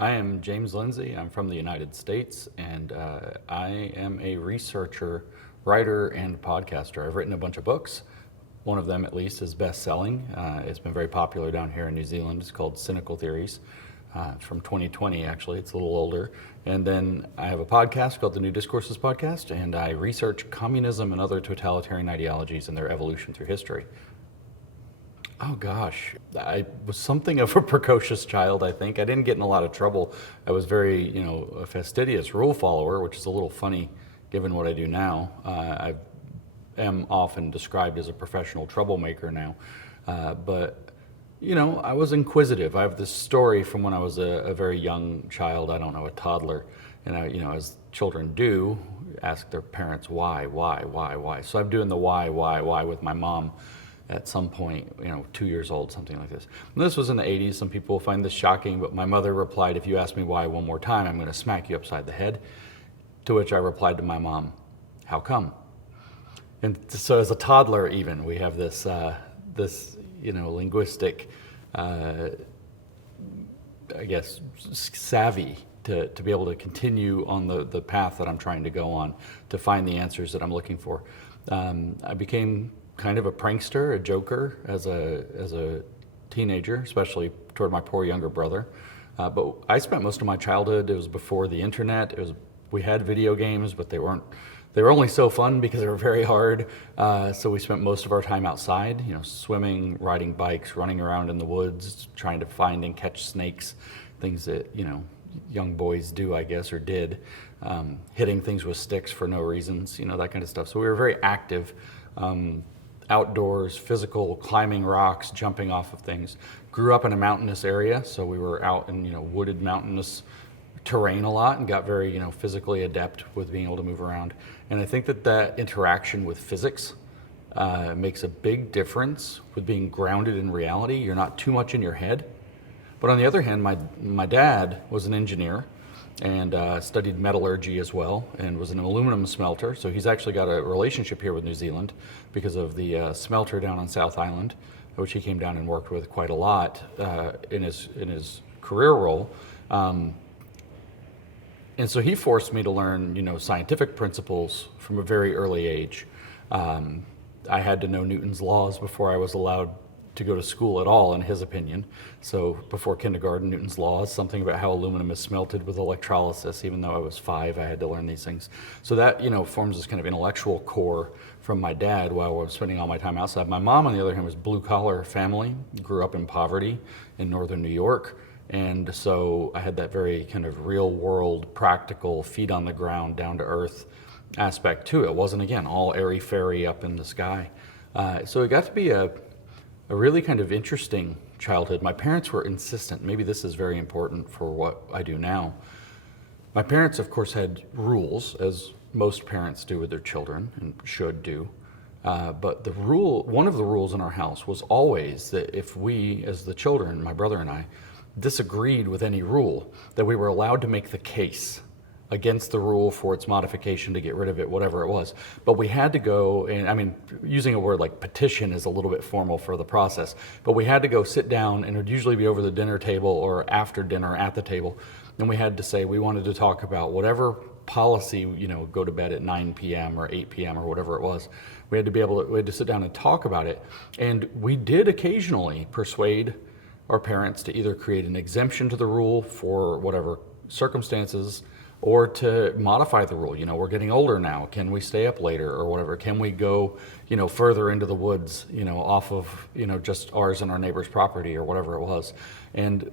I am James Lindsay. I'm from the United States, and I am a researcher, writer, and podcaster. I've written a bunch of books. One of them, at least, is best-selling. It's been very popular down here in New Zealand. It's called Cynical Theories. It's from 2020, actually. It's a little older. And then I have a podcast called the New Discourses podcast, and I research communism and other totalitarian ideologies and their evolution through history. Oh gosh, I was something of a precocious child, I think. I didn't get in a lot of trouble. I was very, a fastidious rule follower, which is a little funny given what I do now. I am often described as a professional troublemaker now. But I was inquisitive. I have this story from when I was a very young child, I don't know, a toddler. And as children do, ask their parents why. So I'm doing the why with my mom at some point, 2 years old, something like this. And this was in the 80s. Some people will find this shocking, but my mother replied, "If you ask me why one more time, I'm going to smack you upside the head." To which I replied to my mom, "How come?" And so as a toddler even, we have this linguistic, savvy to be able to continue on the path that I'm trying to go on to find the answers that I'm looking for. I became kind of a prankster, a joker as a teenager, especially toward my poor younger brother. But I spent most of my childhood, it was before the internet. We had video games, but they were only so fun because they were very hard. So we spent most of our time outside, swimming, riding bikes, running around in the woods, trying to find and catch snakes, things that, young boys do, I guess, or did, hitting things with sticks for no reasons, that kind of stuff. So we were very active. Outdoors, physical, climbing rocks, jumping off of things. Grew up in a mountainous area, so we were out in wooded, mountainous terrain a lot, and got very physically adept with being able to move around. And I think that interaction with physics makes a big difference with being grounded in reality. You're not too much in your head. But on the other hand, my dad was an engineer and studied metallurgy as well, and was an aluminum smelter. So he's actually got a relationship here with New Zealand because of the smelter down on South Island, which he came down and worked with quite a lot in his career role. And so he forced me to learn, scientific principles from a very early age. I had to know Newton's laws before I was allowed to go to school at all, in his opinion. So before kindergarten, Newton's laws, something about how aluminum is smelted with electrolysis. Even though I was 5, I had to learn these things. So that, forms this kind of intellectual core from my dad while I was spending all my time outside. My mom, on the other hand, was blue collar family, grew up in poverty in northern New York. And so I had that very kind of real world, practical, feet on the ground, down to earth aspect to it. It wasn't, again, all airy-fairy up in the sky. So it got to be a really kind of interesting childhood. My parents were insistent. Maybe this is very important for what I do now. My parents, of course, had rules, as most parents do with their children and should do. But one of the rules in our house was always that if we, as the children, my brother and I, disagreed with any rule, that we were allowed to make the case against the rule for its modification to get rid of it, whatever it was. But we had to go, and using a word like petition is a little bit formal for the process, but we had to go sit down, and it would usually be over the dinner table or after dinner at the table, and we had to say we wanted to talk about whatever policy, go to bed at 9 p.m. or 8 p.m. or whatever it was. We had to sit down and talk about it. And we did occasionally persuade our parents to either create an exemption to the rule for whatever circumstances, or to modify the rule. We're getting older now. Can we stay up later or whatever? Can we go, further into the woods, off of, just ours and our neighbor's property or whatever it was. And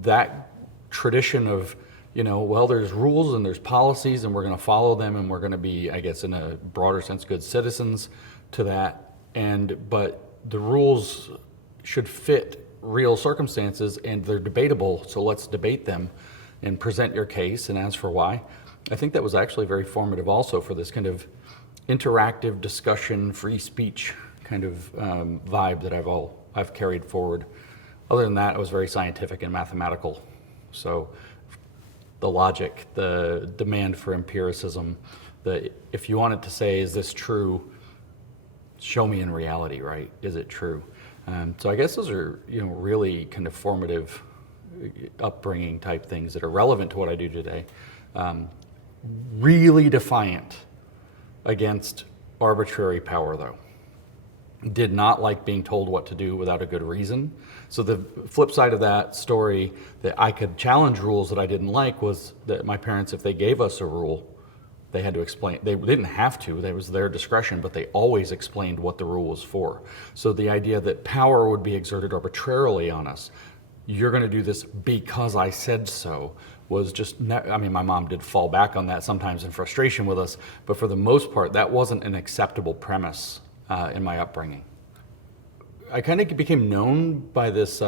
that tradition of, there's rules and there's policies and we're going to follow them and we're going to be, I guess, in a broader sense, good citizens to that. But the rules should fit real circumstances and they're debatable. So let's debate them and present your case and ask for why. I think that was actually very formative also for this kind of interactive discussion, free speech kind of vibe that I've carried forward. Other than that, it was very scientific and mathematical. So the logic, the demand for empiricism, if you wanted to say, is this true? Show me in reality, right? Is it true? So I guess those are, really kind of formative upbringing type things that are relevant to what I do today. Really defiant against arbitrary power, though. Did not like being told what to do without a good reason. So the flip side of that story, that I could challenge rules that I didn't like, was that my parents, if they gave us a rule, they had to explain. They didn't have to, it was their discretion, but they always explained what the rule was for. So the idea that power would be exerted arbitrarily on us, you're going to do this because I said so, was just, I mean, my mom did fall back on that sometimes in frustration with us, but for the most part, that wasn't an acceptable premise in my upbringing. I kind of became known by this,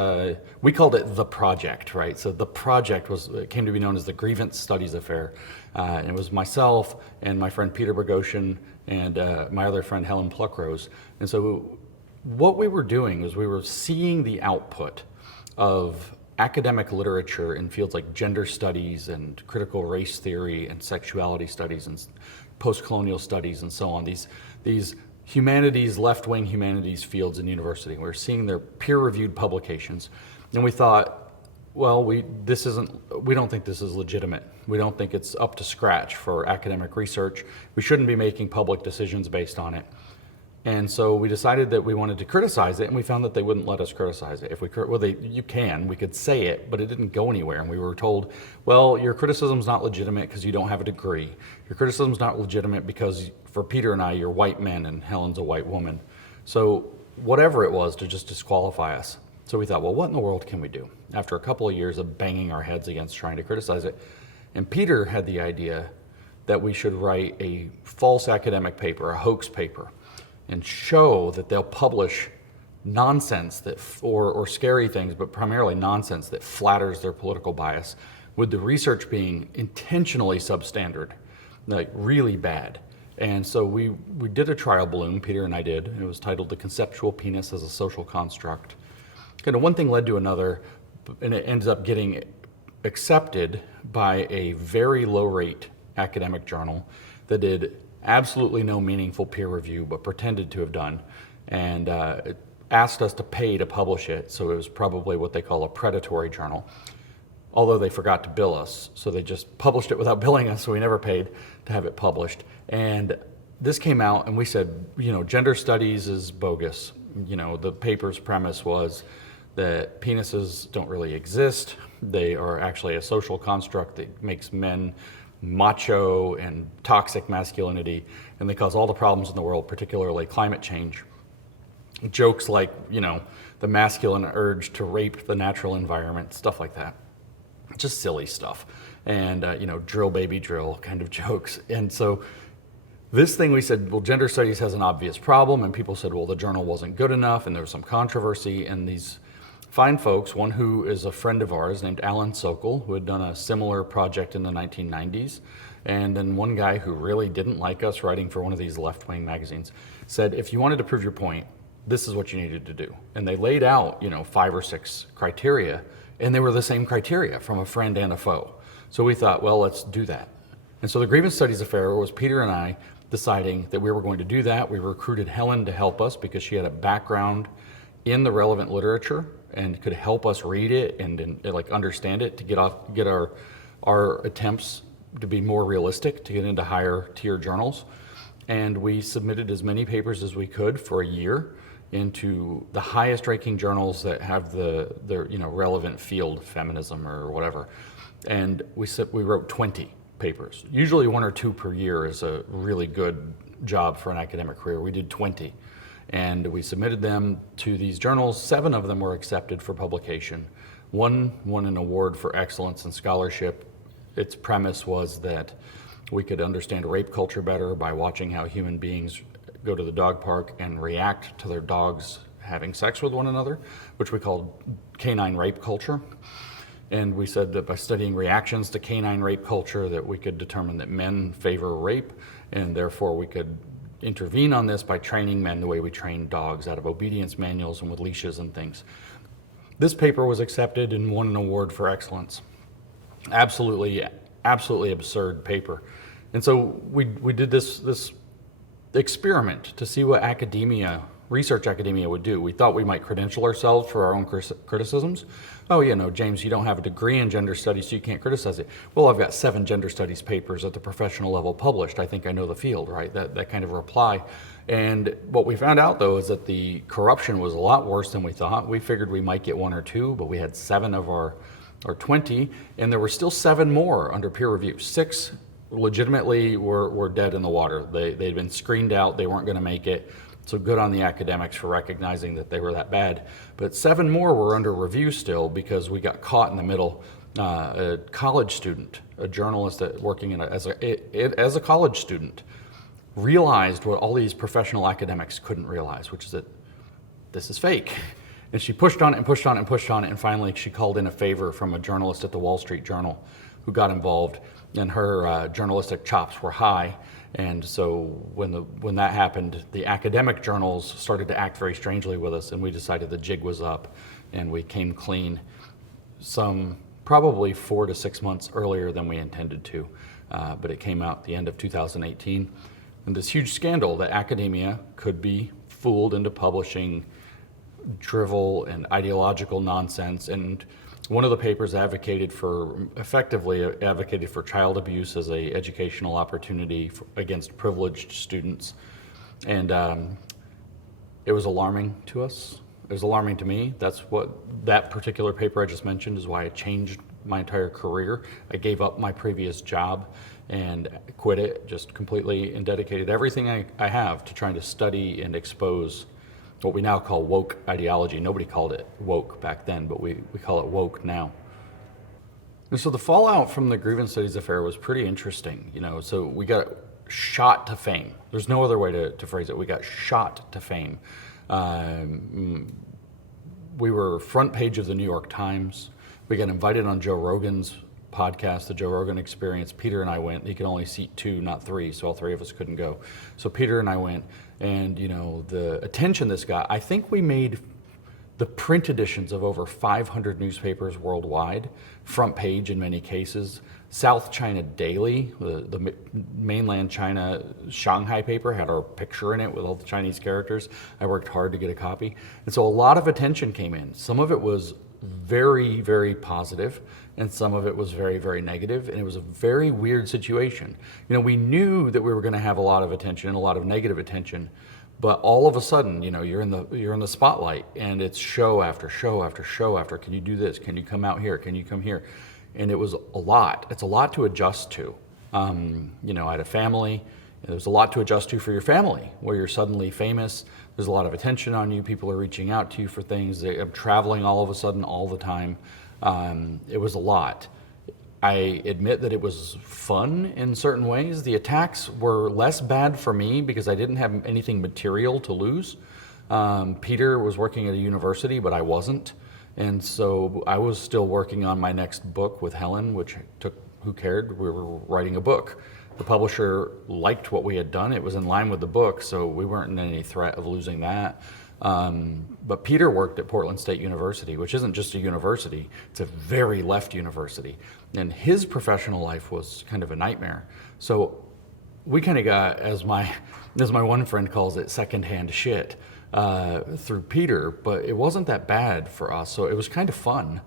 we called it the project, right? So the project came to be known as the Grievance Studies Affair. And it was myself and my friend Peter Bogosian and my other friend Helen Pluckrose. And so what we were doing is we were seeing the output of academic literature in fields like gender studies and critical race theory and sexuality studies and post-colonial studies and so on. These humanities, left-wing humanities fields in university. We were seeing their peer-reviewed publications, and we thought, well, we don't think this is legitimate. We don't think it's up to scratch for academic research. We shouldn't be making public decisions based on it. And so we decided that we wanted to criticize it, and we found that they wouldn't let us criticize it. We could say it, but it didn't go anywhere. And we were told, well, your criticism's not legitimate because you don't have a degree. Your criticism's not legitimate because for Peter and I, you're white men and Helen's a white woman. So whatever it was to just disqualify us. So we thought, well, what in the world can we do? After a couple of years of banging our heads against trying to criticize it. And Peter had the idea that we should write a false academic paper, a hoax paper, and show that they'll publish nonsense or scary things, but primarily nonsense that flatters their political bias, with the research being intentionally substandard, like really bad. And so we did a trial balloon, Peter and I did. It was titled The Conceptual Penis as a Social Construct. Kind of one thing led to another, and it ends up getting accepted by a very low rate academic journal that did absolutely no meaningful peer review, but pretended to have done, and it asked us to pay to publish it. So it was probably what they call a predatory journal, although they forgot to bill us. So they just published it without billing us, so we never paid to have it published. And this came out, and we said, gender studies is bogus. The paper's premise was that penises don't really exist. They are actually a social construct that makes men macho and toxic masculinity, and they cause all the problems in the world, particularly climate change. Jokes like, the masculine urge to rape the natural environment, stuff like that. Just silly stuff. And, drill baby drill kind of jokes. And so this thing, we said, well, gender studies has an obvious problem, and people said, well, the journal wasn't good enough, and there was some controversy, and these fine folks, one who is a friend of ours named Alan Sokol, who had done a similar project in the 1990s, and then one guy who really didn't like us writing for one of these left-wing magazines, said, if you wanted to prove your point, this is what you needed to do. And they laid out, 5 or 6 criteria, and they were the same criteria from a friend and a foe. So we thought, well, let's do that. And so the Grievance Studies Affair was Peter and I deciding that we were going to do that. We recruited Helen to help us because she had a background in the relevant literature and could help us read it and understand it to get our attempts to be more realistic, to get into higher tier journals. And we submitted as many papers as we could for a year into the highest ranking journals that have the relevant field, feminism or whatever. And we wrote 20 papers. Usually 1 or 2 per year is a really good job for an academic career. We did 20. And we submitted them to these journals. 7 of them were accepted for publication. One won an award for excellence in scholarship. Its premise was that we could understand rape culture better by watching how human beings go to the dog park and react to their dogs having sex with one another, which we called canine rape culture. And we said that by studying reactions to canine rape culture, that we could determine that men favor rape, and therefore we could intervene on this by training men the way we train dogs, out of obedience manuals and with leashes and things. This paper was accepted and won an award for excellence. Absolutely absurd paper. And so we did this experiment to see what academia research academia would do. We thought we might credential ourselves for our own criticisms. Oh, yeah, no, James, you don't have a degree in gender studies, so you can't criticize it. Well, I've got 7 gender studies papers at the professional level published. I think I know the field, right? That kind of reply. And what we found out, though, is that the corruption was a lot worse than we thought. We figured we might get 1 or 2, but we had 7 of our 20, and there were still 7 more under peer review. 6 legitimately were dead in the water. They'd been screened out. They weren't going to make it. So good on the academics for recognizing that they were that bad. But 7 more were under review still because we got caught in the middle. A college student, a journalist working as a college student, realized what all these professional academics couldn't realize, which is that this is fake. And she pushed on it and pushed on it and pushed on it, and finally she called in a favor from a journalist at the Wall Street Journal who got involved, and her journalistic chops were high. And so when that happened, the academic journals started to act very strangely with us, and we decided the jig was up, and we came clean some probably 4 to 6 months earlier than we intended to, but it came out the end of 2018. And this huge scandal that academia could be fooled into publishing drivel and ideological nonsense. And one of the papers effectively advocated for child abuse as a educational opportunity against privileged students. And it was alarming to us. It was alarming to me. That's what that particular paper I just mentioned is why I changed my entire career. I gave up my previous job and quit it just completely and dedicated everything I have to trying to study and expose what we now call woke ideology. Nobody called it woke back then, but we call it woke now. And so the fallout from the Grievance Studies Affair was pretty interesting. So we got shot to fame. There's no other way to phrase it. We got shot to fame. We were front page of the New York Times. We got invited on Joe Rogan's podcast, The Joe Rogan Experience. Peter and I went. He could only seat 2, not 3, so all 3 of us couldn't go. So Peter and I went, and the attention this got, I think we made the print editions of over 500 newspapers worldwide, front page in many cases. South China Daily, the mainland China Shanghai paper, had our picture in it with all the Chinese characters. I worked hard to get a copy. And so a lot of attention came in. Some of it was very, very positive, and some of it was very, very negative, and it was a very weird situation. We knew that we were going to have a lot of attention and a lot of negative attention, but all of a sudden, you're in the spotlight, and it's show after show after show after. Can you do this? Can you come out here? Can you come here? And it was a lot. It's a lot to adjust to. I had a family. There's a lot to adjust to for your family, where you're suddenly famous. There's a lot of attention on you. People are reaching out to you for things. I'm traveling all of a sudden all the time. It was a lot. I admit that it was fun in certain ways. The attacks were less bad for me because I didn't have anything material to lose. Peter was working at a university, but I wasn't. And so I was still working on my next book with Helen, which took, who cared? We were writing a book. The publisher liked what we had done. It was in line with the book, so we weren't in any threat of losing that. But Peter worked at Portland State University, which isn't just a university, it's a very left university. And his professional life was kind of a nightmare. So we kind of got, as my one friend calls it, secondhand shit through Peter, but it wasn't that bad for us, so it was kind of fun.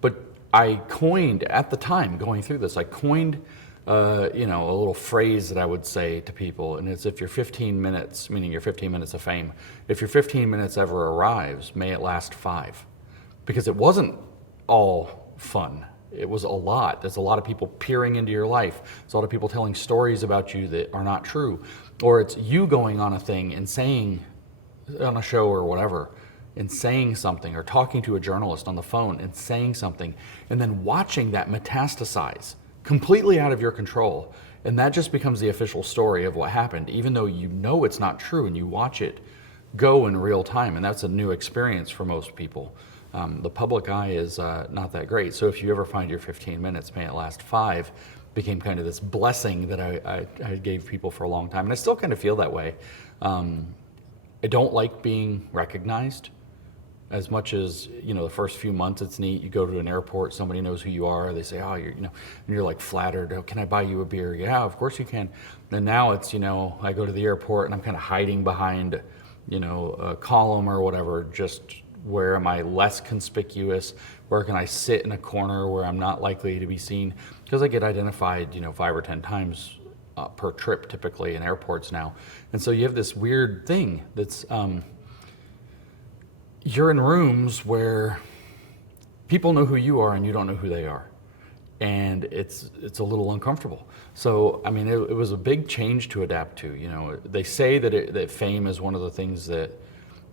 But I coined, at the time going through this, a little phrase that I would say to people, and it's, if your 15 minutes, meaning your 15 minutes of fame, if your 15 minutes ever arrives, may it last 5. Because it wasn't all fun. It was a lot. There's a lot of people peering into your life. There's a lot of people telling stories about you that are not true. Or it's you going on a thing and saying, on a show or whatever, and saying something, or talking to a journalist on the phone and saying something, and then watching that metastasize completely out of your control. And that just becomes the official story of what happened, even though you know it's not true and you watch it go in real time. And that's a new experience for most people. The public eye is not that great. So if you ever find your 15 minutes, may it last 5, became kind of this blessing that I gave people for a long time. And I still kind of feel that way. I don't like being recognized. As much as, the first few months it's neat. You go to an airport, somebody knows who you are. They say, oh, and you're like flattered. Oh, can I buy you a beer? Yeah, of course you can. And now it's, I go to the airport and I'm kind of hiding behind a column or whatever, just where am I less conspicuous? Where can I sit in a corner where I'm not likely to be seen? Because I get identified, 5 or 10 times per trip typically in airports now. And so you have this weird thing that's, you're in rooms where people know who you are and you don't know who they are. And it's a little uncomfortable. So, I mean, it was a big change to adapt to. They say that fame is one of the things that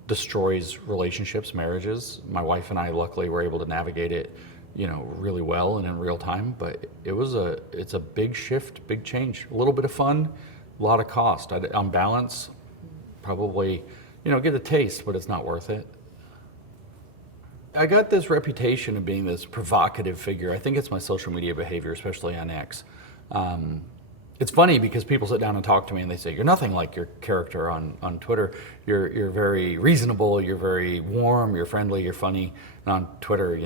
destroys relationships, marriages. My wife and I, luckily, were able to navigate it, really well and in real time. But it's a big shift, big change. A little bit of fun, a lot of cost. On balance, probably, get a taste, but it's not worth it. I got this reputation of being this provocative figure. I think it's my social media behavior, especially on X. It's funny because people sit down and talk to me and they say, you're nothing like your character on Twitter. You're very reasonable, you're very warm, you're friendly, you're funny. And on Twitter,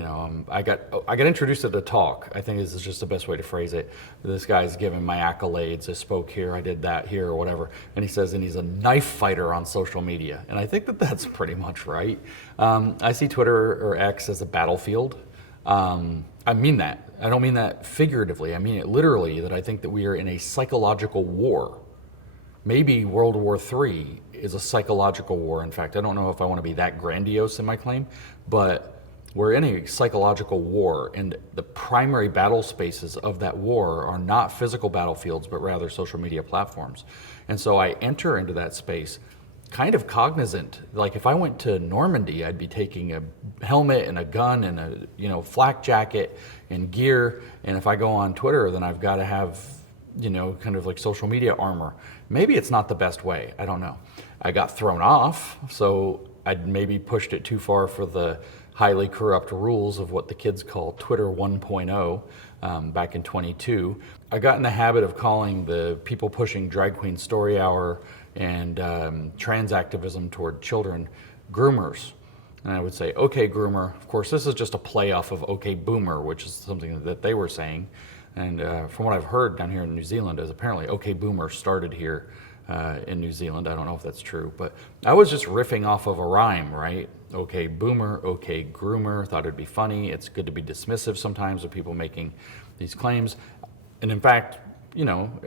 I got introduced to the talk. I think this is just the best way to phrase it. This guy's giving my accolades. I spoke here, I did that here, or whatever. And he says, and he's a knife fighter on social media. And I think that that's pretty much right. I see Twitter or X as a battlefield. I mean that. I don't mean that figuratively. I mean it literally, that I think that we are in a psychological war. Maybe World War III is a psychological war. In fact, I don't know if I want to be that grandiose in my claim, but we're in a psychological war, and the primary battle spaces of that war are not physical battlefields, but rather social media platforms. And so I enter into that space kind of cognizant. Like if I went to Normandy, I'd be taking a helmet and a gun and a flak jacket and gear. And if I go on Twitter, then I've got to have kind of like social media armor. Maybe it's not the best way. I don't know. I got thrown off, so I'd maybe pushed it too far for the highly corrupt rules of what the kids call Twitter 1.0 back in 22. I got in the habit of calling the people pushing Drag Queen Story Hour and trans activism toward children groomers. And I would say, okay, groomer. Of course, this is just a play off of okay, boomer, which is something that they were saying. And from what I've heard down here in New Zealand, is apparently okay, boomer started here in New Zealand. I don't know if that's true, but I was just riffing off of a rhyme, right? Okay, boomer, okay, groomer. Thought it'd be funny. It's good to be dismissive sometimes of people making these claims. And in fact,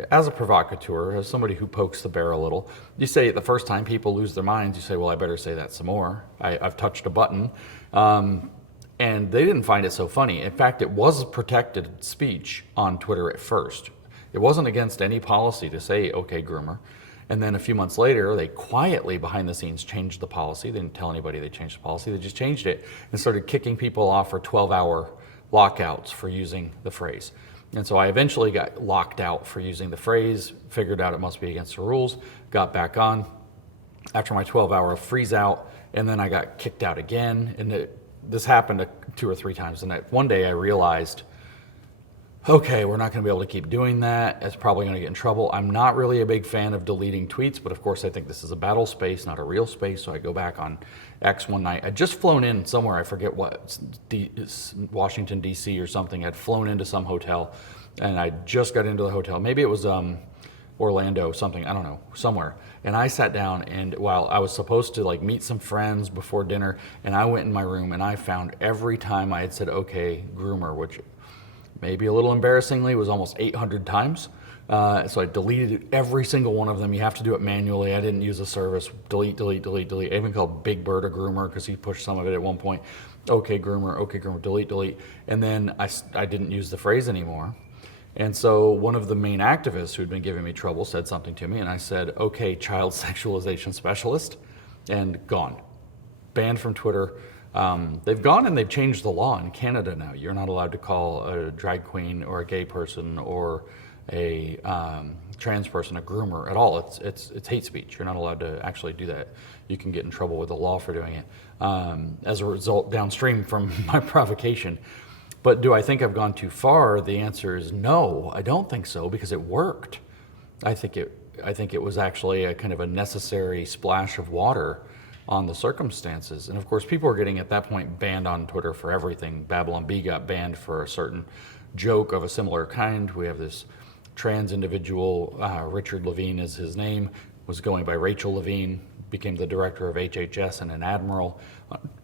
as a provocateur, as somebody who pokes the bear a little, you say the first time people lose their minds, you say, well, I better say that some more. I've touched a button. And they didn't find it so funny. In fact, it was protected speech on Twitter at first. It wasn't against any policy to say, okay, groomer. And then a few months later, they quietly behind the scenes changed the policy. They didn't tell anybody they changed the policy. They just changed it and started kicking people off for 12-hour lockouts for using the phrase. And so I eventually got locked out for using the phrase, figured out it must be against the rules, got back on after my 12-hour freeze out, and then I got kicked out again. And this happened 2 or 3 times. And one day I realized, okay, we're not going to be able to keep doing that. It's probably going to get in trouble. I'm not really a big fan of deleting tweets, but of course I think this is a battle space, not a real space. So I go back on X one night. I'd just flown in somewhere, I forget what, Washington, D.C. or something. I'd flown into some hotel, and I just got into the hotel. Maybe it was Orlando, something, I don't know, somewhere. And I sat down, and while I was supposed to meet some friends before dinner, and I went in my room and I found every time I had said, okay, groomer, which maybe a little embarrassingly was almost 800 times. So I deleted every single one of them. You have to do it manually. I didn't use a service. Delete, delete, delete, delete. I even called Big Bird a groomer because he pushed some of it at one point. Okay, groomer, delete, delete. And then I didn't use the phrase anymore. And so one of the main activists who'd been giving me trouble said something to me, and I said, okay, child sexualization specialist, and gone. Banned from Twitter. They've gone and they've changed the law in Canada now. You're not allowed to call a drag queen or a gay person or a trans person a groomer at all. It's hate speech. You're not allowed to actually do that. You can get in trouble with the law for doing it. As a result, downstream from my provocation. But do I think I've gone too far? The answer is no, I don't think so, because it worked. I think it was actually a kind of a necessary splash of water on the circumstances. And of course, people were getting at that point banned on Twitter for everything. Babylon Bee got banned for a certain joke of a similar kind. We have this trans individual, Richard Levine is his name, was going by Rachel Levine, became the director of HHS and an admiral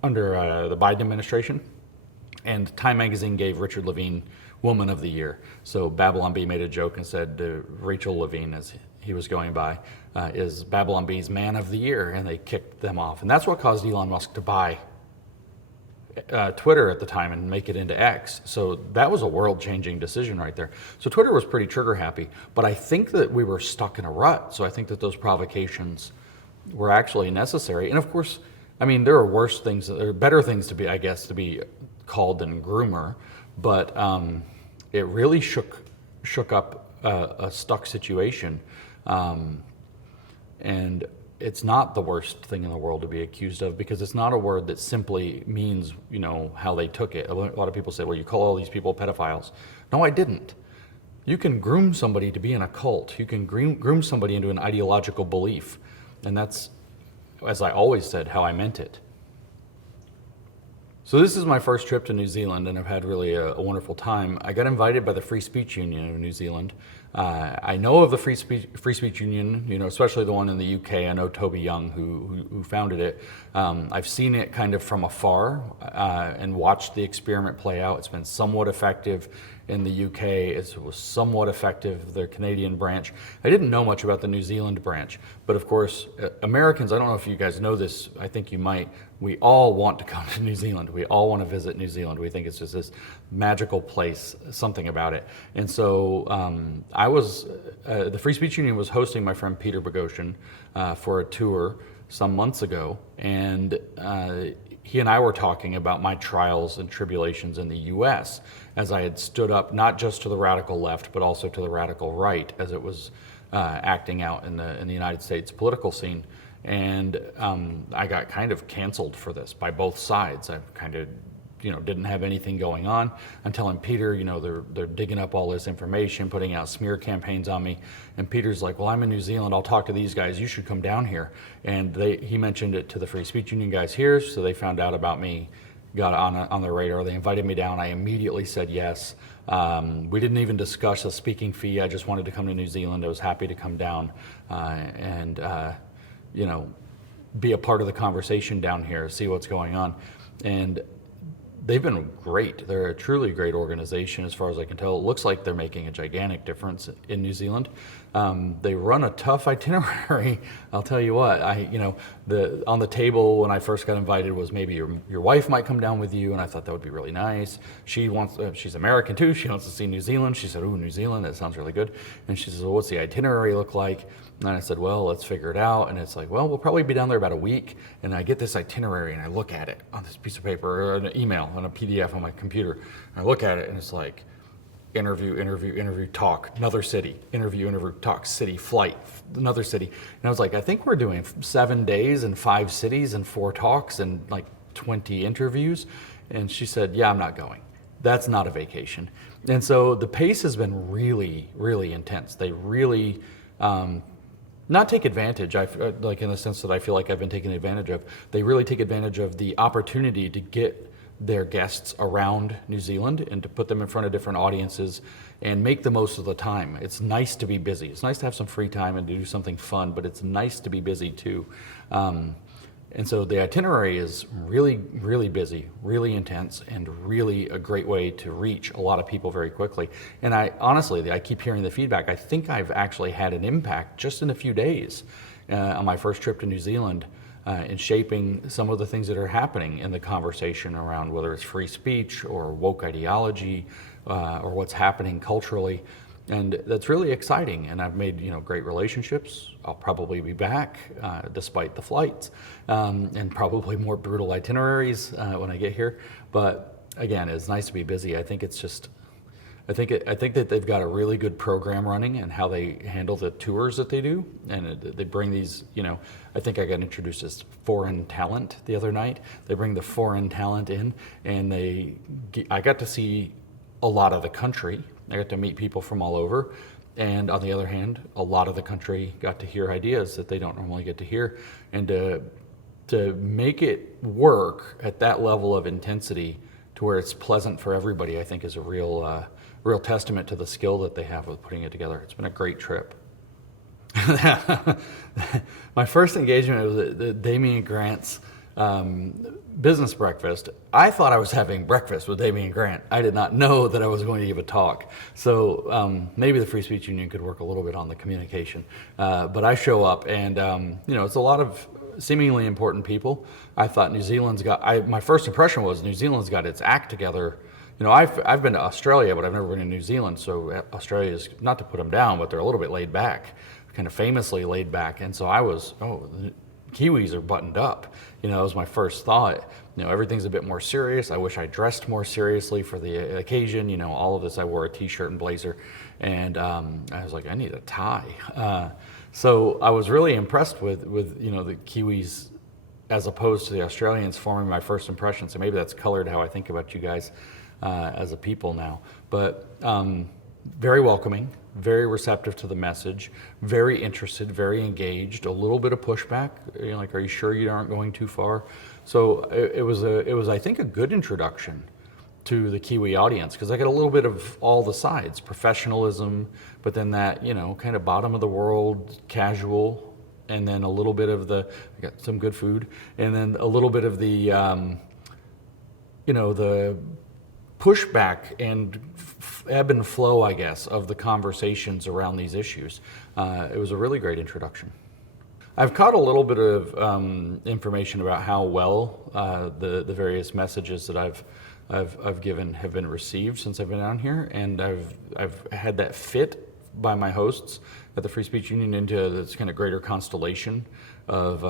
under the Biden administration. And Time Magazine gave Richard Levine Woman of the Year. So Babylon Bee made a joke and said Rachel Levine, as he was going by, is Babylon Bee's Man of the Year, and they kicked them off. And that's what caused Elon Musk to buy Twitter at the time and make it into X. So that was a world-changing decision right there. So Twitter was pretty trigger happy, but I think that we were stuck in a rut. So I think that those provocations were actually necessary. And of course, I mean, there are worse things, there are better things to be, I guess, to be called than groomer, but it really shook up a stuck situation. And it's not the worst thing in the world to be accused of, because it's not a word that simply means, you know, how they took it. A lot of people say, well, you call all these people pedophiles. No, I didn't. You can groom somebody to be in a cult. You can groom somebody into an ideological belief. And that's, as I always said, how I meant it. So this is my first trip to New Zealand, and I've had really a wonderful time. I got invited by the Free Speech Union of New Zealand. I know of the Free Speech Union, you know, especially the one in the UK. I know Toby Young, who founded it. I've seen it kind of from afar and watched the experiment play out. It's been somewhat effective in the UK. It was somewhat effective, the Canadian branch. I didn't know much about the New Zealand branch, but of course, Americans, I don't know if you guys know this, I think you might, we all want to come to New Zealand. We all want to visit New Zealand. We think it's just this magical place, something about it. And so the Free Speech Union was hosting my friend Peter Boghossian for a tour some months ago, and he and I were talking about my trials and tribulations in the US as I had stood up not just to the radical left, but also to the radical right as it was acting out in the United States political scene. And I got kind of canceled for this by both sides. I kind of, you know, didn't have anything going on. I'm telling Peter, you know, they're digging up all this information, putting out smear campaigns on me. And Peter's like, well, I'm in New Zealand. I'll talk to these guys. You should come down here. And he mentioned it to the Free Speech Union guys here. So they found out about me, got on their radar. They invited me down. I immediately said yes. We didn't even discuss a speaking fee. I just wanted to come to New Zealand. I was happy to come down and you know, be a part of the conversation down here, see what's going on. And they've been great. They're a truly great organization as far as I can tell. It looks like they're making a gigantic difference in New Zealand. They run a tough itinerary. I'll tell you what, on the table when I first got invited was maybe your wife might come down with you, and I thought that would be really nice. She's American too. She wants to see New Zealand. She said, ooh, New Zealand, that sounds really good. And she says, well, what's the itinerary look like? And I said, well, let's figure it out. And it's like, well, we'll probably be down there about a week. And I get this itinerary and I look at it on this piece of paper or an email on a PDF on my computer. And I look at it and it's like interview, talk, another city, interview, talk, city, flight, another city. And I was like, I think we're doing 7 days and 5 cities and 4 talks and like 20 interviews. And she said, yeah, I'm not going. That's not a vacation. And so the pace has been really, really intense. They really, not take advantage, like in the sense that I feel like I've been taken advantage of. They really take advantage of the opportunity to get their guests around New Zealand and to put them in front of different audiences and make the most of the time. It's nice to be busy. It's nice to have some free time and to do something fun, but it's nice to be busy too. And so the itinerary is really, really busy, really intense, and really a great way to reach a lot of people very quickly. And I keep hearing the feedback. I think I've actually had an impact just in a few days on my first trip to New Zealand in shaping some of the things that are happening in the conversation around whether it's free speech or woke ideology or what's happening culturally. And that's really exciting, and I've made great relationships. I'll probably be back despite the flights, and probably more brutal itineraries when I get here. But again, it's nice to be busy. I think I think that they've got a really good program running and how they handle the tours that they do, and they bring these. I think I got introduced as foreign talent the other night. They bring the foreign talent in, and I got to see a lot of the country. I got to meet people from all over, and on the other hand, a lot of the country got to hear ideas that they don't normally get to hear, and to make it work at that level of intensity to where it's pleasant for everybody, I think is a real testament to the skill that they have with putting it together. It's been a great trip. My first engagement was at Damien Grant's business breakfast. I thought I was having breakfast with Damien Grant. I did not know that I was going to give a talk. So maybe the Free Speech Union could work a little bit on the communication. But I show up, and it's a lot of seemingly important people. I thought New Zealand's got. My first impression was New Zealand's got its act together. I've been to Australia, but I've never been to New Zealand. So Australia is, not to put them down, but they're a little bit laid back, kind of famously laid back. And so I was, the Kiwis are buttoned up. That was my first thought. Everything's a bit more serious. I wish I dressed more seriously for the occasion. All of this, I wore a t-shirt and blazer, and I was like, I need a tie. So I was really impressed with the Kiwis as opposed to the Australians forming my first impression. So maybe that's colored how I think about you guys as a people now. But very welcoming, very receptive to the message, very interested, very engaged, a little bit of pushback, like, are you sure you aren't going too far? So it was I think a good introduction to the Kiwi audience, because I got a little bit of all the sides, professionalism, but then that, kind of bottom of the world, casual, and then a little bit of I got some good food, and then a little bit of the, the pushback and ebb and flow, I guess, of the conversations around these issues. It was a really great introduction. I've caught a little bit of information about how well the various messages that I've given have been received since I've been down here, and I've had that fit by my hosts at the Free Speech Union into this kind of greater constellation of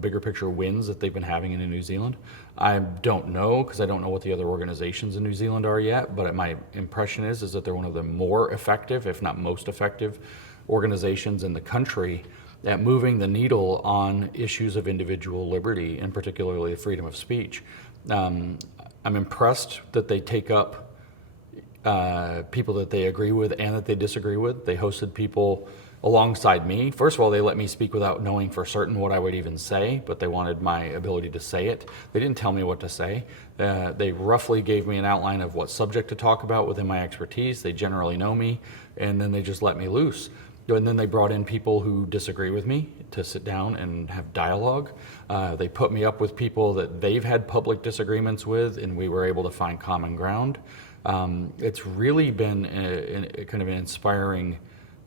bigger picture wins that they've been having in New Zealand. I don't know, because I don't know what the other organizations in New Zealand are yet, but my impression is that they're one of the more effective, if not most effective, organizations in the country at moving the needle on issues of individual liberty, and particularly freedom of speech. I'm impressed that they take up people that they agree with and that they disagree with. They hosted people alongside me. First of all, they let me speak without knowing for certain what I would even say, but they wanted my ability to say it. They didn't tell me what to say. They roughly gave me an outline of what subject to talk about within my expertise. They generally know me, and then they just let me loose. And then they brought in people who disagree with me to sit down and have dialogue. They put me up with people that they've had public disagreements with, and we were able to find common ground. It's really been a kind of an inspiring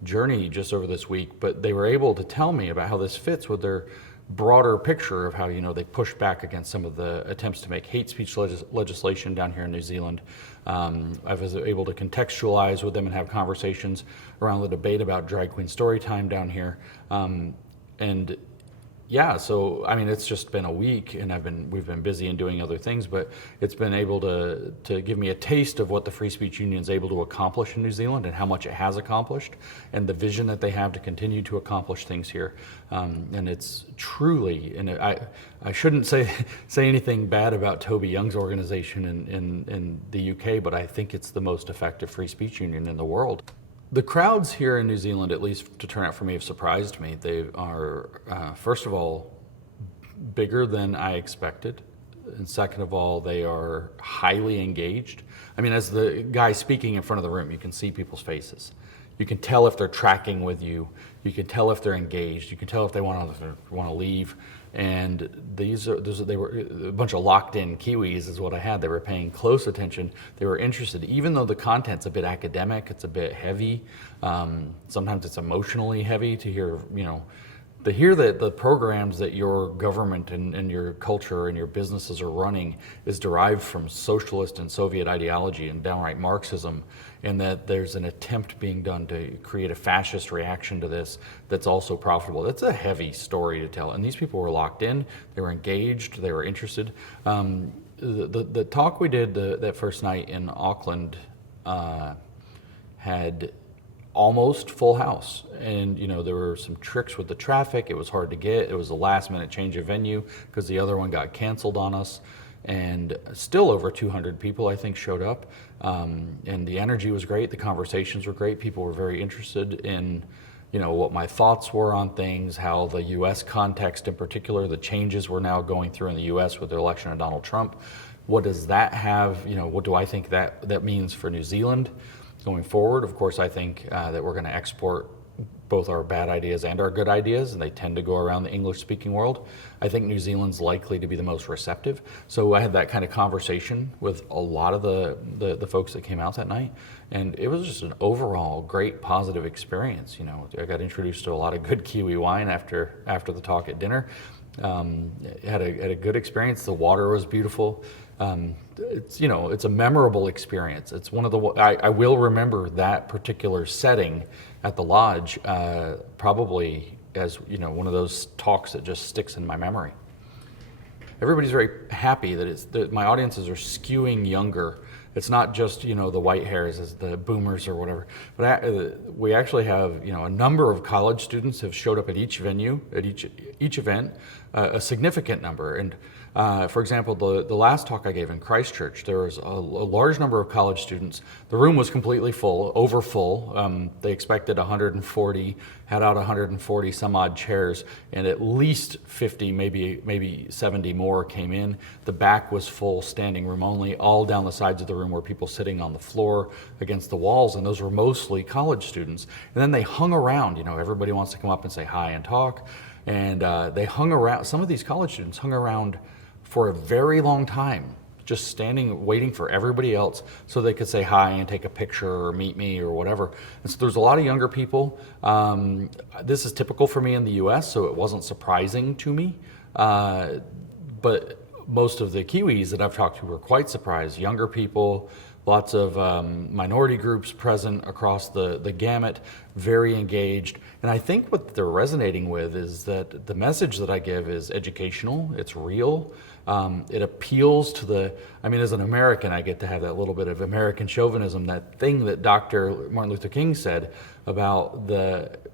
journey just over this week, but they were able to tell me about how this fits with their broader picture of how they push back against some of the attempts to make hate speech legislation down here in New Zealand. I was able to contextualize with them and have conversations around the debate about drag queen story time down here. And yeah, so I mean, it's just been a week, and we've been busy and doing other things, but it's been able to give me a taste of what the Free Speech Union is able to accomplish in New Zealand and how much it has accomplished, and the vision that they have to continue to accomplish things here. And it's truly, and I shouldn't say anything bad about Toby Young's organization in the UK, but I think it's the most effective free speech union in the world. The crowds here in New Zealand, at least to turn out for me, have surprised me. They are, first of all, bigger than I expected. And second of all, they are highly engaged. I mean, as the guy speaking in front of the room, you can see people's faces. You can tell if they're tracking with you. You can tell if they're engaged. You can tell if they want to leave. And they were a bunch of locked-in Kiwis is what I had. They were paying close attention. They were interested, even though the content's a bit academic, it's a bit heavy. Sometimes it's emotionally heavy to hear, to hear that the programs that your government and your culture and your businesses are running is derived from socialist and Soviet ideology and downright Marxism, and that there's an attempt being done to create a fascist reaction to this that's also profitable. That's a heavy story to tell. And these people were locked in, they were engaged, they were interested. The talk we did that first night in Auckland had almost full house, and there were some tricks with the traffic. It was hard to get. It was a last minute change of venue because the other one got canceled on us, and still over 200 people I think showed up, and the energy was great. The conversations were great. People were very interested in what my thoughts were on things, how the U.S. context in particular, the changes we're now going through in the U.S. with the election of Donald Trump. What does that have, what do I think that means for New Zealand going forward? Of course, I think that we're going to export both our bad ideas and our good ideas, and they tend to go around the English-speaking world. I think New Zealand's likely to be the most receptive. So I had that kind of conversation with a lot of the folks that came out that night, and it was just an overall great positive experience. You know, I got introduced to a lot of good Kiwi wine after the talk at dinner. Had a good experience. The water was beautiful. It's a memorable experience. It's one of the I will remember that particular setting at the lodge probably as one of those talks that just sticks in my memory. Everybody's very happy that my audiences are skewing younger. It's not just the white hairs as the boomers or whatever, but we actually have a number of college students have showed up at each venue, at each event, a significant number. And for example, the last talk I gave in Christchurch, there was a large number of college students. The room was completely full, over full. They expected 140, had out 140 some odd chairs, and at least 50, maybe 70 more came in. The back was full, standing room only. All down the sides of the room were people sitting on the floor against the walls, and those were mostly college students. And then they hung around. Everybody wants to come up and say hi and talk, and they hung around. Some of these college students hung around for a very long time, just standing, waiting for everybody else so they could say hi and take a picture or meet me or whatever. And so there's a lot of younger people. This is typical for me in the US, so it wasn't surprising to me. But most of the Kiwis that I've talked to were quite surprised. Younger people, lots of minority groups present across the gamut, very engaged. And I think what they're resonating with is that the message that I give is educational, it's real. It appeals to as an American, I get to have that little bit of American chauvinism, that thing that Dr. Martin Luther King said about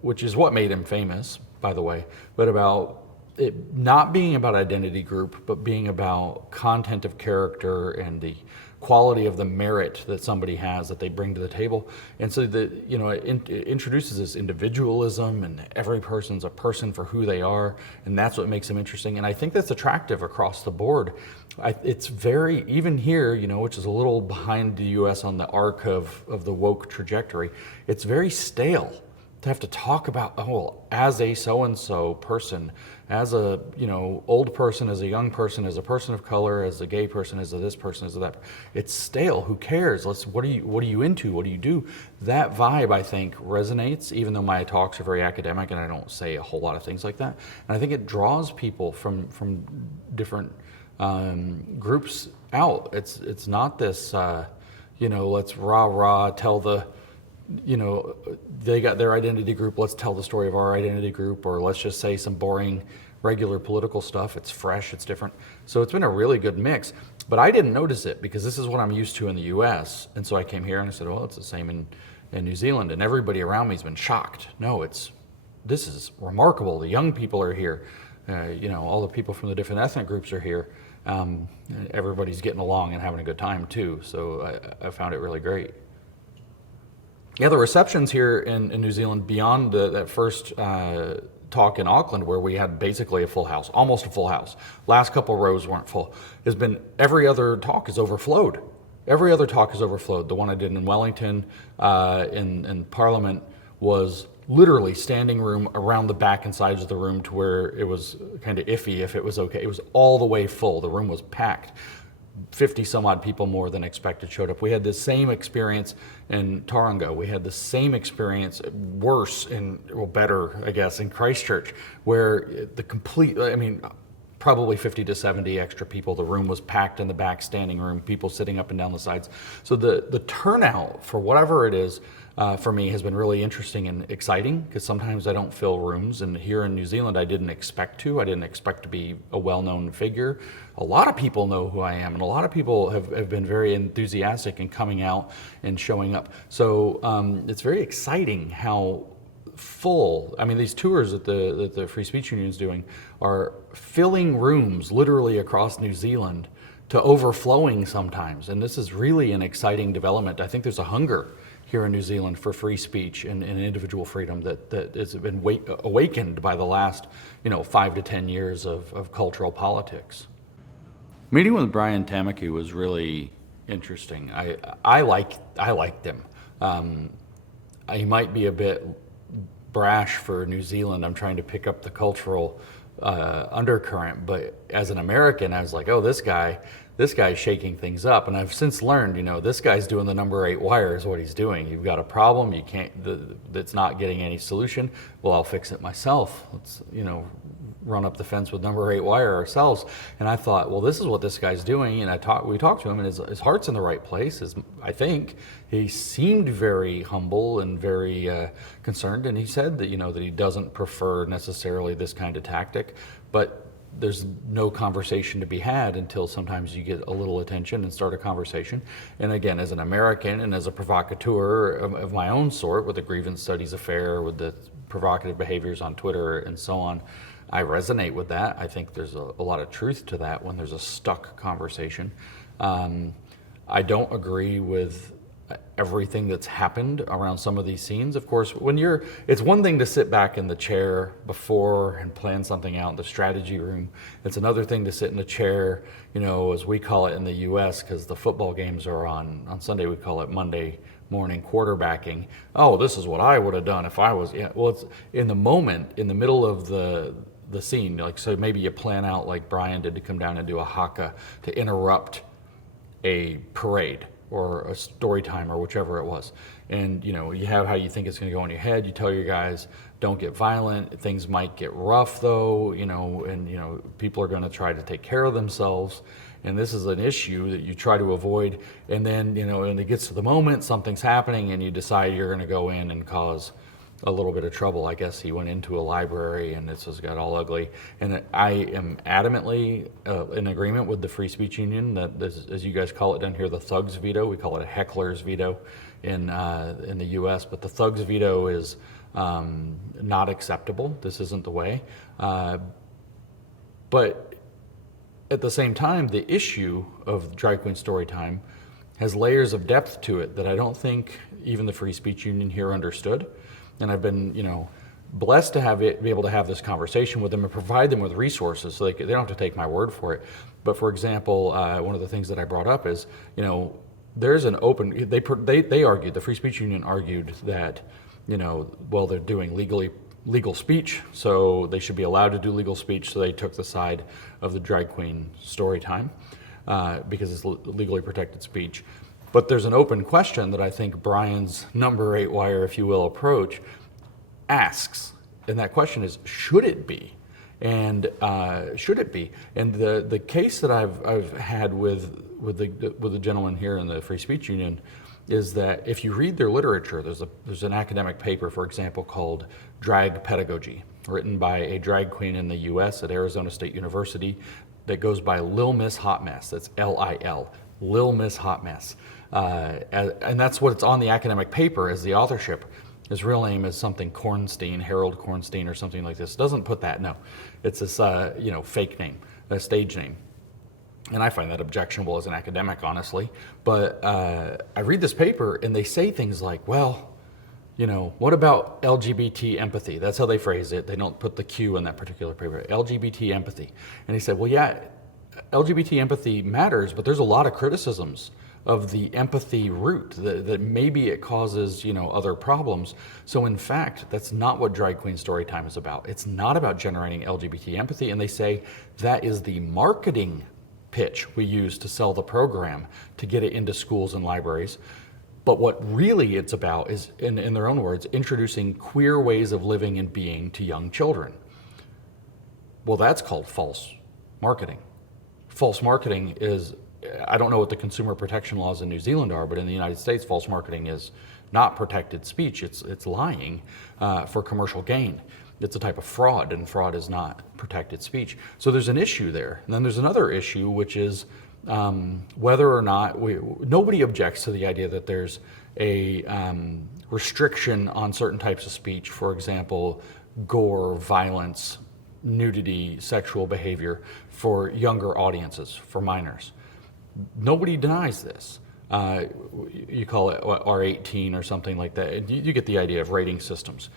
which is what made him famous, by the way, but about it not being about identity group, but being about content of character and the quality of the merit that somebody has that they bring to the table. And so it introduces this individualism, and every person's a person for who they are, and that's what makes them interesting. And I think that's attractive across the board. It's very, even here, which is a little behind the US on the arc of the woke trajectory, it's very stale to have to talk about, as a so-and-so person, as a old person, as a young person, as a person of color, as a gay person, as a this person, as a that. It's stale. Who cares? What are you into? What do you do? That vibe, I think, resonates, even though my talks are very academic and I don't say a whole lot of things like that. And I think it draws people from different groups out. It's not this let's rah tell the they got their identity group, let's tell the story of our identity group, or let's just say some boring regular political stuff. It's fresh, it's different. So it's been a really good mix, but I didn't notice it because this is what I'm used to in the US. And so I came here and I said, it's the same in New Zealand, and everybody around me has been shocked. No, this is remarkable. The young people are here, all the people from the different ethnic groups are here. Everybody's getting along and having a good time too. So I found it really great. Yeah, the receptions here in New Zealand, beyond that first talk in Auckland, where we had basically a full house, almost a full house. Last couple rows weren't full. Has been every other talk is overflowed. Every other talk is overflowed. The one I did in Wellington, in Parliament, was literally standing room around the back and sides of the room to where it was kind of iffy if it was okay. It was all the way full. The room was packed. 50 some odd people more than expected showed up. We had the same experience in Tauranga. We had the same experience, worse better, I guess, in Christchurch, where probably 50 to 70 extra people. The room was packed in the back, standing room, people sitting up and down the sides. So the turnout for whatever it is, for me, has been really interesting and exciting, because sometimes I don't fill rooms, and here in New Zealand I didn't expect to. I didn't expect to be a well-known figure. A lot of people know who I am, and a lot of people have been very enthusiastic in coming out and showing up. So it's very exciting how full, these tours that the Free Speech Union is doing are filling rooms literally across New Zealand to overflowing sometimes, and this is really an exciting development. I think there's a hunger here in New Zealand for free speech and individual freedom that has been awakened by the last 5 to 10 years of cultural politics. Meeting with Brian Tamaki was really interesting. I liked him. He might be a bit brash for New Zealand. I'm trying to pick up the cultural undercurrent, but as an American, I was like, oh, this guy's shaking things up. And I've since learned, this guy's doing the number 8 wire is what he's doing. You've got a problem, that's not getting any solution. Well, I'll fix it myself. Let's, run up the fence with number 8 wire ourselves. And I thought, well, this is what this guy's doing. And we talked to him, and his heart's in the right place. I think he seemed very humble and very concerned. And he said that, that he doesn't prefer necessarily this kind of tactic, but there's no conversation to be had until sometimes you get a little attention and start a conversation. And again, as an American and as a provocateur of my own sort, with the Grievance Studies Affair, with the provocative behaviors on Twitter and so on, I resonate with that. I think there's a lot of truth to that when there's a stuck conversation. I don't agree with everything that's happened around some of these scenes. Of course, it's one thing to sit back in the chair before and plan something out in the strategy room. It's another thing to sit in a chair, as we call it in the US, because the football games are on Sunday, we call it Monday morning quarterbacking. Oh, this is what I would have done if I was, well, it's in the moment, in the middle of the scene, so maybe you plan out like Brian did to come down and do a haka to interrupt a parade or a story time or whichever it was. And you have how you think it's going to go in your head. You tell your guys, don't get violent. Things might get rough though, and people are going to try to take care of themselves. And this is an issue that you try to avoid. And then, and it gets to the moment, something's happening, and you decide you're going to go in and cause a little bit of trouble. I guess he went into a library and this has got all ugly. And I am adamantly in agreement with the Free Speech Union that this, as you guys call it down here, the thugs veto. We call it a heckler's veto in the US, but the thugs veto is not acceptable. This isn't the way. But at the same time, the issue of drag queen story time has layers of depth to it that I don't think even the Free Speech Union here understood. And I've been, blessed to be able to have this conversation with them and provide them with resources so they don't have to take my word for it. But for example, one of the things that I brought up is, there's an open. They argued, the Free Speech Union argued that, they're doing legal speech, so they should be allowed to do legal speech. So they took the side of the drag queen story time because it's legally protected speech. But there's an open question that I think Brian's number 8 wire, if you will, approach asks. And that question is, should it be? And should it be? And the case that I've had with the gentleman here in the Free Speech Union is that if you read their literature, there's an academic paper, for example, called Drag Pedagogy, written by a drag queen in the US at Arizona State University that goes by Lil Miss Hot Mess. That's L-I-L, Lil Miss Hot Mess. And that's what it's on the academic paper as the authorship. His real name is something Kornstein, Harold Kornstein or something like this. Doesn't put that, no. It's this, fake name, a stage name. And I find that objectionable as an academic, honestly. But I read this paper and they say things like, well, what about LGBT empathy? That's how they phrase it. They don't put the Q in that particular paper, LGBT empathy. And he said, well, yeah, LGBT empathy matters, but there's a lot of criticisms of the empathy route, that maybe it causes, other problems. So in fact, that's not what Drag Queen Storytime is about. It's not about generating LGBT empathy. And they say that is the marketing pitch we use to sell the program to get it into schools and libraries. But what really it's about is, in their own words, introducing queer ways of living and being to young children. Well, that's called false marketing. False marketing is, I don't know what the consumer protection laws in New Zealand are, but in the United States, false marketing is not protected speech. It's lying for commercial gain. It's a type of fraud, and fraud is not protected speech. So there's an issue there. And then there's another issue, which is whether or not nobody objects to the idea that there's a restriction on certain types of speech. For example, gore, violence, nudity, sexual behavior for younger audiences, for minors. Nobody denies this. You call it R18 or something like that. You get the idea of rating systems.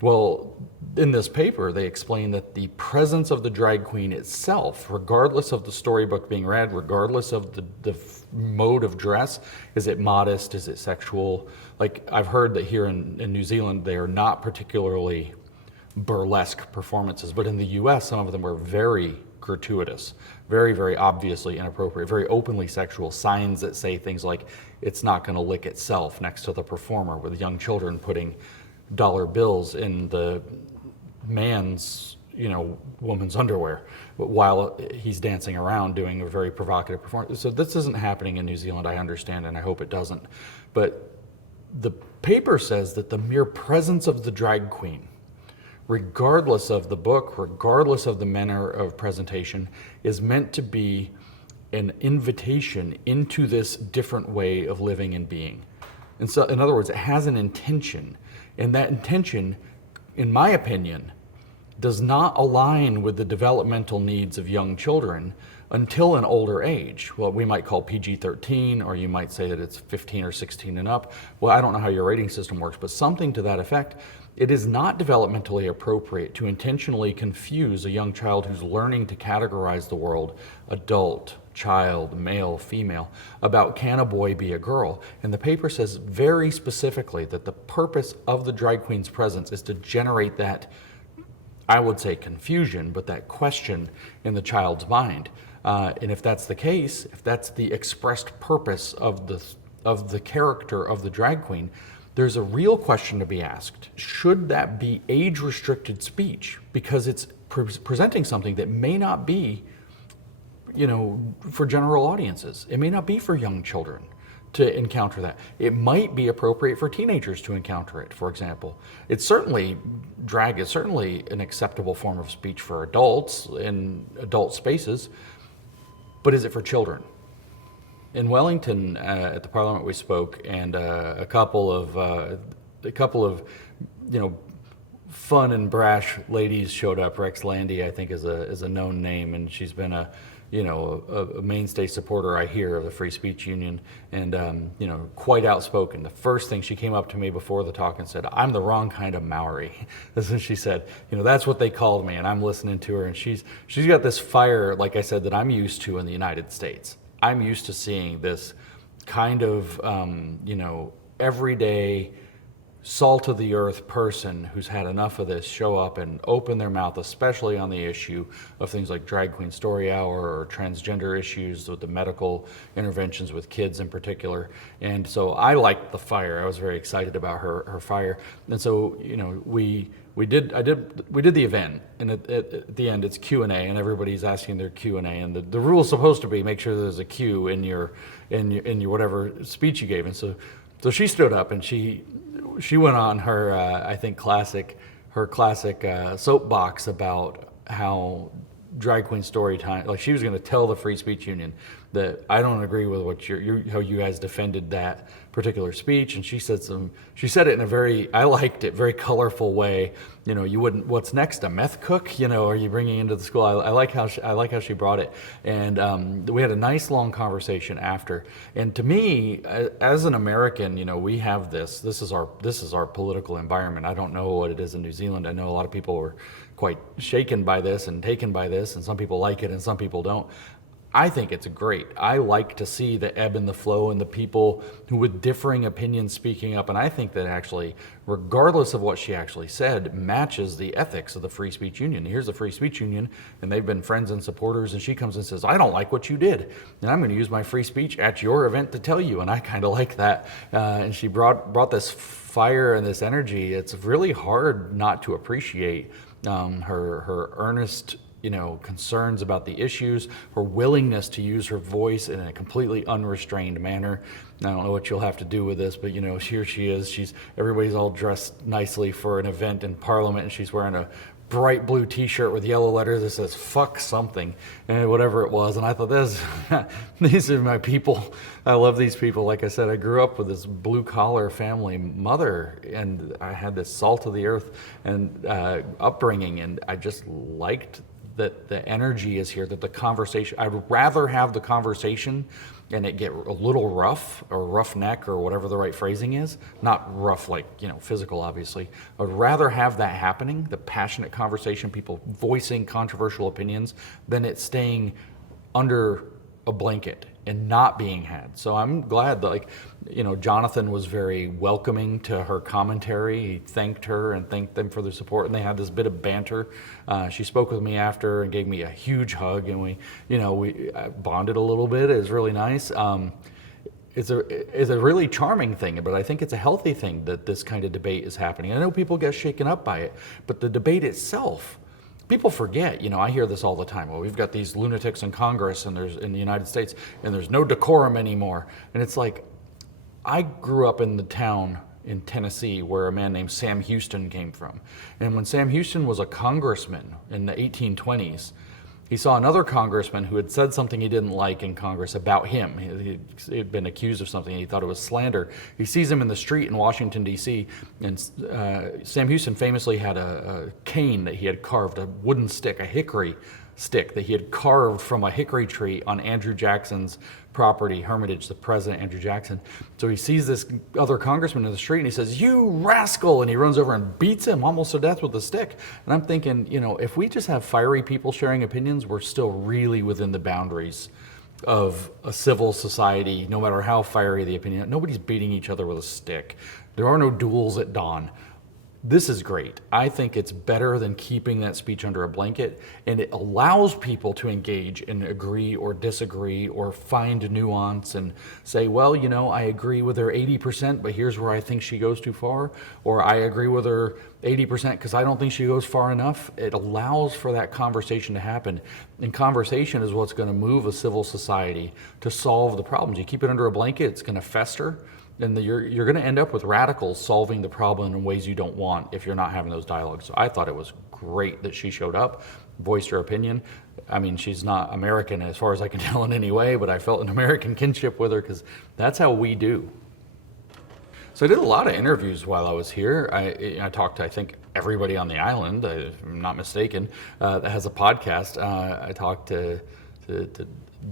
Well, in this paper, they explain that the presence of the drag queen itself, regardless of the storybook being read, regardless of the mode of dress, is it modest, is it sexual? Like, I've heard that here in New Zealand, they are not particularly burlesque performances, but in the US, some of them were very gratuitous, very, very obviously inappropriate, very openly sexual, signs that say things like, it's not gonna lick itself next to the performer, with young children putting dollar bills in the man's, woman's underwear while he's dancing around doing a very provocative performance. So this isn't happening in New Zealand, I understand, and I hope it doesn't. But the paper says that the mere presence of the drag queen, regardless of the book, regardless of the manner of presentation, is meant to be an invitation into this different way of living and being. And so, in other words, it has an intention, and that intention, in my opinion, does not align with the developmental needs of young children until an older age, what we might call PG-13, or you might say that it's 15 or 16 and up. Well, I don't know how your rating system works, but something to that effect. It is not developmentally appropriate to intentionally confuse a young child who's learning to categorize the world, adult, child, male, female, about can a boy be a girl. And the paper says very specifically that the purpose of the drag queen's presence is to generate that, I would say confusion, but that question in the child's mind. And if that's the case, if that's the expressed purpose of the character of the drag queen, there's a real question to be asked. Should that be age-restricted speech? Because it's presenting something that may not be, for general audiences. It may not be for young children to encounter that. It might be appropriate for teenagers to encounter it, for example. Drag is certainly an acceptable form of speech for adults in adult spaces, but is it for children? In Wellington, at the Parliament, we spoke, and a couple of fun and brash ladies showed up. Landy, I think, is a known name, and she's been a mainstay supporter, I hear, of the Free Speech Union, and quite outspoken. The first thing, she came up to me before the talk and said, "I'm the wrong kind of Maori." This is what she said. That's what they called me, and I'm listening to her, and she's got this fire, like I said, that I'm used to in the United States. I'm used to seeing this kind of, everyday, salt of the earth person who's had enough of this show up and open their mouth, especially on the issue of things like Drag Queen Story Hour or transgender issues with the medical interventions with kids in particular. And so I liked the fire. I was very excited about her fire. And so, we did the event, and at the end it's Q&A, and everybody's asking their Q&A, and the rule is supposed to be make sure there's a Q in your whatever speech you gave. And so she stood up and she went on her I think classic soapbox about how drag queen story time, like she was going to tell the Free Speech Union that I don't agree with what how you guys defended that particular speech. And she said it in a I liked it, very colorful way. You wouldn't, what's next, a meth cook? Are you bringing into the school? I like how she brought it. And we had a nice long conversation after. And to me, as an American, we have this is our political environment. I don't know what it is in New Zealand. I know a lot of people were quite shaken by this and taken by this, and some people like it and some people don't. I think it's great. I like to see the ebb and the flow and the people who with differing opinions speaking up. And I think that actually, regardless of what she actually said, matches the ethics of the Free Speech Union. Here's the Free Speech Union, and they've been friends and supporters, and she comes and says, I don't like what you did, and I'm going to use my free speech at your event to tell you. And I kind of like that. And she brought this fire and this energy. It's really hard not to appreciate her earnest concerns about the issues, her willingness to use her voice in a completely unrestrained manner. I don't know what you'll have to do with this, but here she is. Everybody's all dressed nicely for an event in Parliament, and she's wearing a bright blue t-shirt with yellow letters that says "fuck something" and whatever it was. And I thought, these are my people. I love these people. Like I said, I grew up with this blue collar family mother, and I had this salt of the earth and upbringing, and I just liked that the energy is here, that the conversation, I'd rather have the conversation and it get a little rough or roughneck or whatever the right phrasing is, not rough like, physical, obviously. I'd rather have that happening, the passionate conversation, people voicing controversial opinions, than it staying under a blanket and not being had. So I'm glad that, Jonathan was very welcoming to her commentary. He thanked her and thanked them for their support, and they had this bit of banter. She spoke with me after and gave me a huge hug, and we bonded a little bit. It was really nice. It's a really charming thing, but I think it's a healthy thing that this kind of debate is happening. I know people get shaken up by it, but the debate itself, people forget, I hear this all the time. Well, we've got these lunatics in Congress and there's in the United States, and there's no decorum anymore. And it's like, I grew up in the town in Tennessee where a man named Sam Houston came from. And when Sam Houston was a congressman in the 1820s, he saw another congressman who had said something he didn't like in Congress about him. He'd been accused of something, and he thought it was slander. He sees him in the street in Washington, D.C., and Sam Houston famously had a cane that he had carved, a wooden stick, a hickory stick that he had carved from a hickory tree on Andrew Jackson's property, Hermitage, the president, Andrew Jackson. So he sees this other congressman in the street and he says, "You rascal!" And he runs over and beats him almost to death with a stick. And I'm thinking, if we just have fiery people sharing opinions, we're still really within the boundaries of a civil society, no matter how fiery the opinion. Nobody's beating each other with a stick. There are no duels at dawn. This is great. I think it's better than keeping that speech under a blanket, and it allows people to engage and agree or disagree or find nuance and say, well, I agree with her 80%, but here's where I think she goes too far, or I agree with her 80% because I don't think she goes far enough. It allows for that conversation to happen, and conversation is what's going to move a civil society to solve the problems. You keep it under a blanket, it's going to fester. And you're going to end up with radicals solving the problem in ways you don't want if you're not having those dialogues. So I thought it was great that she showed up, voiced her opinion. I mean, she's not American as far as I can tell in any way, but I felt an American kinship with her because that's how we do. So I did a lot of interviews while I was here. I talked to, I think, everybody on the island, if I'm not mistaken, that has a podcast. I talked to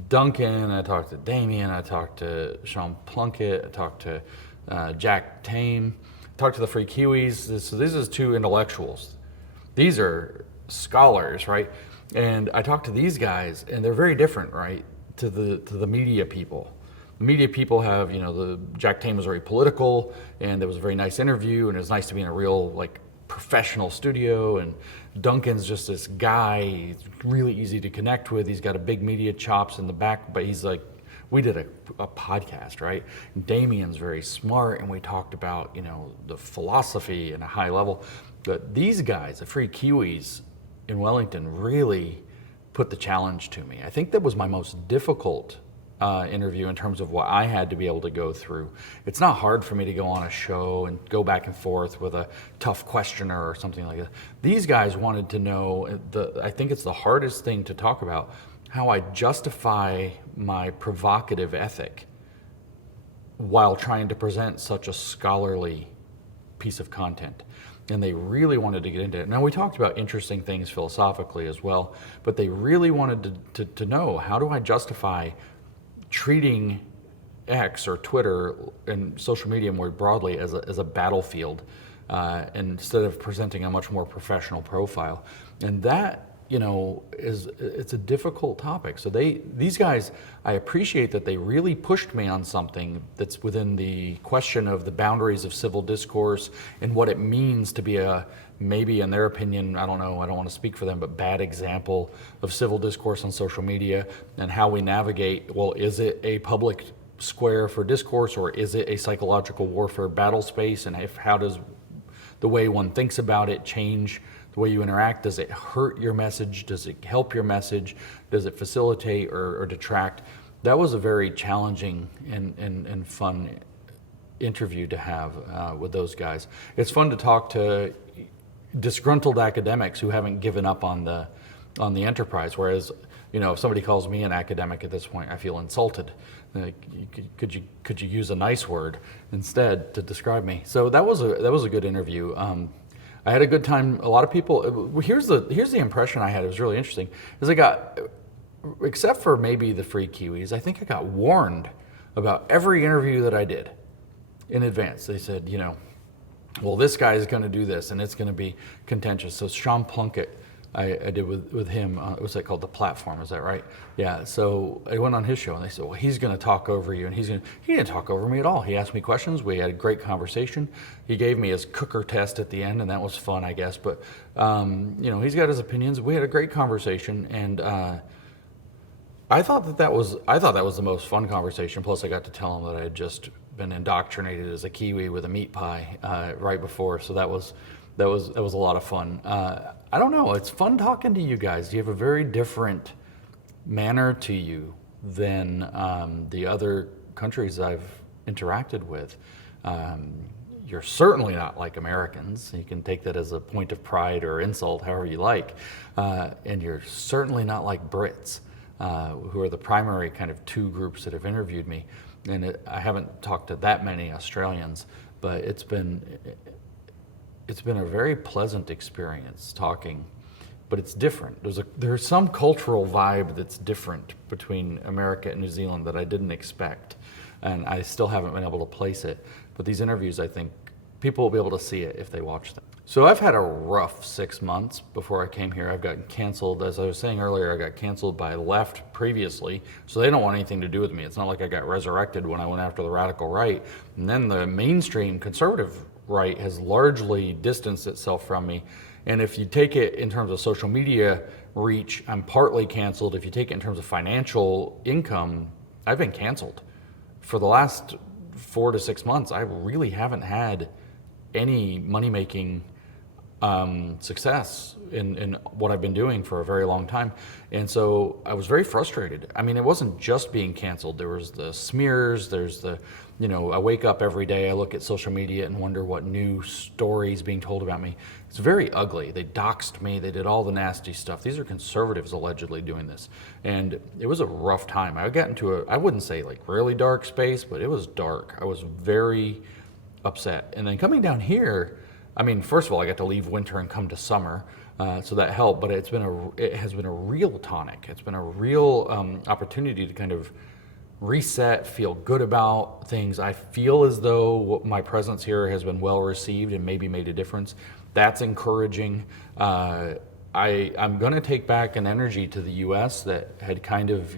Duncan, I talked to Damien, I talked to Sean Plunkett, I talked to Jack Tame, I talked to the Free Kiwis. So these are two intellectuals. These are scholars, right? And I talked to these guys, and they're very different, right, to the media people. The media people have, the Jack Tame was very political, and it was a very nice interview, and it was nice to be in a real, professional studio, and Duncan's just this guy. He's really easy to connect with. He's got a big media chops in the back, but he's like, we did a podcast, right? And Damien's very smart, and we talked about, the philosophy in a high level. But these guys, the Free Kiwis in Wellington, really put the challenge to me. I think that was my most difficult interview in terms of what I had to be able to go through. It's not hard for me to go on a show and go back and forth with a tough questioner or something like that. These guys wanted to know, I think it's the hardest thing to talk about, how I justify my provocative ethic while trying to present such a scholarly piece of content. And they really wanted to get into it. Now, we talked about interesting things philosophically as well, but they really wanted to know, how do I justify treating X or Twitter and social media more broadly as a battlefield instead of presenting a much more professional profile. And that, it's a difficult topic. So these guys, I appreciate that they really pushed me on something that's within the question of the boundaries of civil discourse and what it means to be maybe in their opinion, I don't know, I don't want to speak for them, but bad example of civil discourse on social media, and how we navigate, well, is it a public square for discourse, or is it a psychological warfare battle space, and how does the way one thinks about it change the way you interact? Does it hurt your message? Does it help your message? Does it facilitate or detract? That was a very challenging and fun interview to have with those guys. It's fun to talk to disgruntled academics who haven't given up on the enterprise, whereas if somebody calls me an academic at this point, I feel insulted. Could you use a nice word instead to describe me? So that was a good interview. I had a good time. A lot of people. Here's the impression I had. It was really interesting. Is I got, except for maybe the free Kiwis, I think I got warned about every interview that I did in advance. They said, well, this guy is going to do this, and it's going to be contentious. So Sean Plunkett, I did with him. What's that called? The Platform, is that right? Yeah. So I went on his show, and they said, well, he's going to talk over you, and he didn't talk over me at all. He asked me questions. We had a great conversation. He gave me his cooker test at the end, and that was fun, I guess. But he's got his opinions. We had a great conversation, and I thought that was the most fun conversation. Plus, I got to tell him that I had just been indoctrinated as a Kiwi with a meat pie right before, so that was a lot of fun. I don't know. It's fun talking to you guys. You have a very different manner to you than the other countries I've interacted with. You're certainly not like Americans. You can take that as a point of pride or insult, however you like. And you're certainly not like Brits, who are the primary kind of two groups that have interviewed me. And I haven't talked to that many Australians, but it's been a very pleasant experience talking, but it's different. There's some cultural vibe that's different between America and New Zealand that I didn't expect, and I still haven't been able to place it. But these interviews, I think people will be able to see it if they watch them. So I've had a rough 6 months before I came here. I've gotten canceled. As I was saying earlier, I got canceled by Left previously, so they don't want anything to do with me. It's not like I got resurrected when I went after the radical right. And then the mainstream conservative right has largely distanced itself from me. And if you take it in terms of social media reach, I'm partly canceled. If you take it in terms of financial income, I've been canceled. For the last 4 to 6 months, I really haven't had any money-making success in what I've been doing for a very long time. And so I was very frustrated. I mean, it wasn't just being canceled. There was the smears, there's the, I wake up every day, I look at social media and wonder what new stories being told about me. It's very ugly. They doxed me, they did all the nasty stuff. These are conservatives allegedly doing this. And it was a rough time. I got into I wouldn't say like really dark space, but it was dark. I was very upset. And then coming down here, I mean, first of all, I got to leave winter and come to summer, so that helped. But it has been a real tonic. It's been a real opportunity to kind of reset, feel good about things. I feel as though my presence here has been well received and maybe made a difference. That's encouraging. I'm going to take back an energy to the U.S. that had kind of,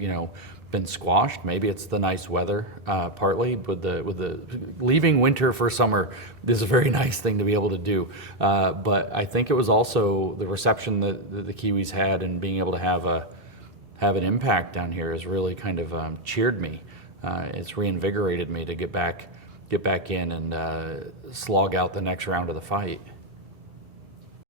been squashed. Maybe it's the nice weather, partly, with the leaving winter for summer is a very nice thing to be able to do. But I think it was also the reception that the Kiwis had, and being able to have an impact down here has really kind of cheered me. It's reinvigorated me to get back in and slog out the next round of the fight.